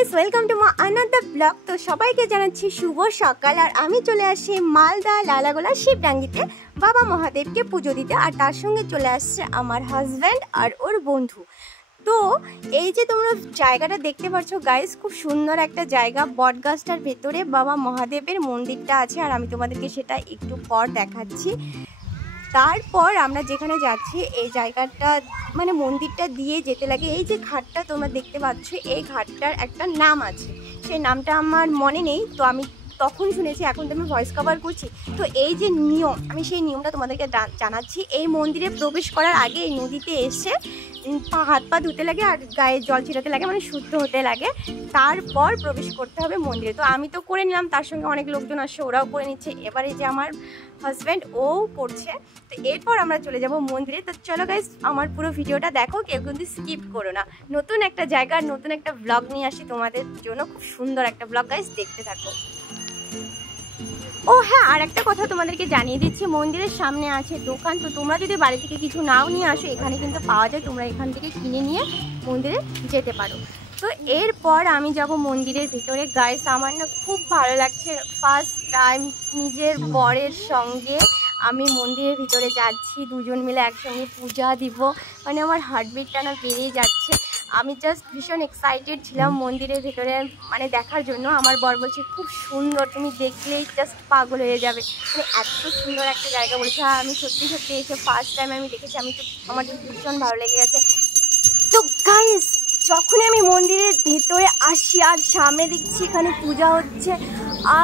Guys welcome to my another blog. তো সবাইকে জানাচ্ছি শুভ সকাল। আর আমি চলে আসছি মালদা লালাগোলা শিবডাঙ্গিতে বাবা মহাদেবকে পুজো দিতে। আর তার সঙ্গে চলে আসছে আমার হাজব্যান্ড আর ওর বন্ধু। তো এই যে তোমরা জায়গাটা দেখতে পাচ্ছ গাইস, খুব সুন্দর একটা জায়গা। বটগাছটার ভেতরে বাবা মহাদেবের মন্দিরটা আছে, আর আমি তোমাদেরকে সেটা একটু পর দেখাচ্ছি। তারপর আমরা যেখানে যাচ্ছি এই জায়গাটা মানে মন্দিরটা দিয়ে যেতে লাগে এই যে ঘাটটা তোমরা দেখতে পাচ্ছ, এই ঘাটটার একটা নাম আছে, সেই নামটা আমার মনে নেই। তো আমি তখন শুনেছি, এখন তো আমি ভয়েস কভার করছি। তো এই যে নিয়ম, আমি সেই নিয়মটা তোমাদেরকে জানাচ্ছি। এই মন্দিরে প্রবেশ করার আগে এই নদীতে এসে হাত পা ধুতে লাগে আর গায়ে জল ছিটাতে লাগে, মানে শুদ্ধ হতে লাগে। তারপর প্রবেশ করতে হবে মন্দিরে। তো আমি তো করে নিলাম, তার সঙ্গে অনেক লোকজন আসছে, ওরাও করে নিচ্ছে। এবারে যে আমার হাজব্যান্ড ও করছে। তো এরপর আমরা চলে যাব মন্দিরে। তো চলো গাইস, আমার পুরো ভিডিওটা দেখো, কেউ কিন্তু স্কিপ করো না। নতুন একটা জায়গা, নতুন একটা ব্লগ নিয়ে আসি তোমাদের জন্য, খুব সুন্দর একটা ব্লগ গাইস, দেখতে থাকো। ও হ্যাঁ, আর একটা কথা তোমাদেরকে জানিয়ে দিচ্ছি, মন্দিরের সামনে আছে দোকান। তো তোমরা যদি বাড়ি থেকে কিছু নাও নিয়ে আসো, এখানে কিন্তু পাওয়া যায়, তোমরা এখান থেকে কিনে নিয়ে মন্দিরে যেতে পারো। তো এরপর আমি যাব মন্দিরের ভিতরে। গাইস আমার না খুব ভালো লাগছে, ফার্স্ট টাইম নিজের বরের সঙ্গে আমি মন্দিরের ভিতরে যাচ্ছি, দুজন মিলে একসঙ্গে পূজা দিব। মানে আমার হার্টবিটটা না বেড়েই যাচ্ছে। আমি জাস্ট ভীষণ এক্সাইটেড ছিলাম মন্দিরের ভিতরে মানে দেখার জন্য। আমার বর বলছে খুব সুন্দর, তুমি দেখলেই জাস্ট পাগল হয়ে যাবে, মানে এত সুন্দর একটা জায়গা বলছে। আমি সত্যি সত্যি এসে ফার্স্ট টাইম আমি দেখেছি, আমার ভীষণ ভালো লেগে গেছে। তো গাইস যখনই আমি মন্দিরের ভিতরে আসি আর সামনে দেখছি এখানে পূজা হচ্ছে,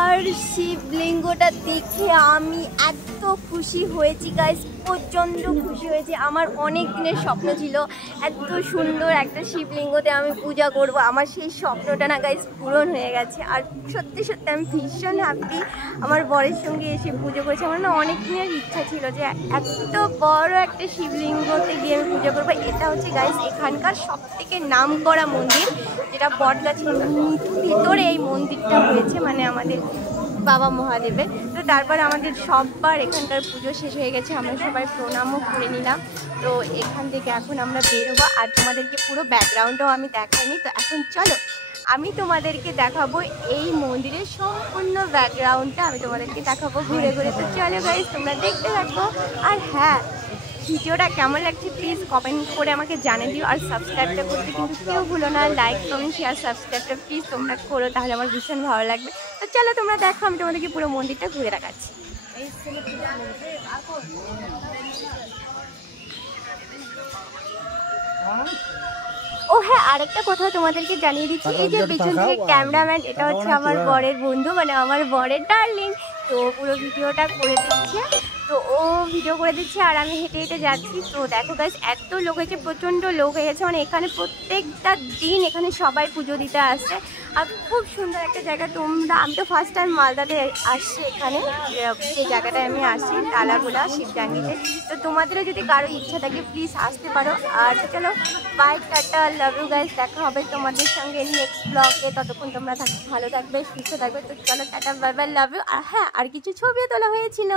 আর শিবলিঙ্গটা দেখে আমি এত খুশি হয়েছি গাইস, প্রচণ্ড খুশি হয়েছি। আমার অনেক দিনের স্বপ্ন ছিল এত সুন্দর একটা শিবলিঙ্গতে আমি পূজা করব। আমার সেই স্বপ্নটা না গাইস পূরণ হয়ে গেছে। আর সত্যি সত্যি আমি ভীষণ হ্যাপি আমার বরের সঙ্গে এসে পুজো করেছি। আমার না অনেক দিনের ইচ্ছা ছিল যে এত বড় একটা শিবলিঙ্গতে গিয়ে আমি পুজো করবো। এটা হচ্ছে গাইস এখানকার সবথেকে নামকরা মন্দির, যেটা বটগাছের ভিতরে এই মন্দিরটা হয়েছে, মানে আমাদের বাবা মহাদেবের। তো তারপর আমাদের সববার এখানকার পুজো শেষ হয়ে গেছে, আমরা সবাই প্রণামও করে নিলাম। তো এখান থেকে এখন আমরা বেরোবো। আর তোমাদেরকে পুরো ব্যাকগ্রাউন্ডটাও আমি দেখাইনি। তো এখন চলো আমি তোমাদেরকে দেখাবো এই মন্দিরের সম্পূর্ণ ব্যাকগ্রাউন্ডটা, আমি তোমাদেরকে দেখাবো ঘুরে ঘুরে। তো চলো গাইস তোমরা দেখতে থাকো। আর হ্যাঁ, ভিডিওটা কেমন লাগছে প্লিজ কমেন্ট করে আমাকে জানিয়ে দিও। আর সাবস্ক্রাইবটা করতে কিন্তু কেউ ভুলো না, লাইক কমেন্ট শেয়ার সাবস্ক্রাইবটা প্লিজ তোমরা করো, তাহলে আমার ভীষণ ভালো লাগবে। তো চলো তোমরা দেখো, আমি তোমাদেরকে পুরো মন্দিরটা ঘুরে দেখাচ্ছি। ও হ্যাঁ, আরেকটা কথা তোমাদেরকে জানিয়ে দিচ্ছি, এই যে পেছন থেকে ক্যামেরাম্যান, এটা হচ্ছে আমার বরের বন্ধু, মানে আমার বরের ডার্লিং। তো পুরো ভিডিওটা করে দিচ্ছে, তো ও ভিডিও করে দিচ্ছে আর আমি হেঁটে হেঁটে যাচ্ছি। তো দেখো গাইস এত লোক হয়েছে, প্রচণ্ড লোক হয়ে গেছে, মানে এখানে প্রত্যেকটা দিন এখানে সবাই পুজো দিতে আসছে। আর খুব সুন্দর একটা জায়গা। আমি তো ফার্স্ট টাইম মালদাতে আসছি, এখানে যে জায়গাটায় আমি আসছি লালাগোলা শিবডাঙ্গিতে। তো তোমাদেরও যদি কারো ইচ্ছা থাকে প্লিজ আসতে পারো। আর চলো bye, tata, love you guys, দেখা হবে তোমাদের সঙ্গে নেক্সট ব্লগে। ততক্ষণ তোমরা ভালো থাকবে, সুস্থ থাকবে। তো চলো tata, bye bye, love you. আর হ্যাঁ, আর কিছু ছবিও তোলা হয়েছিল।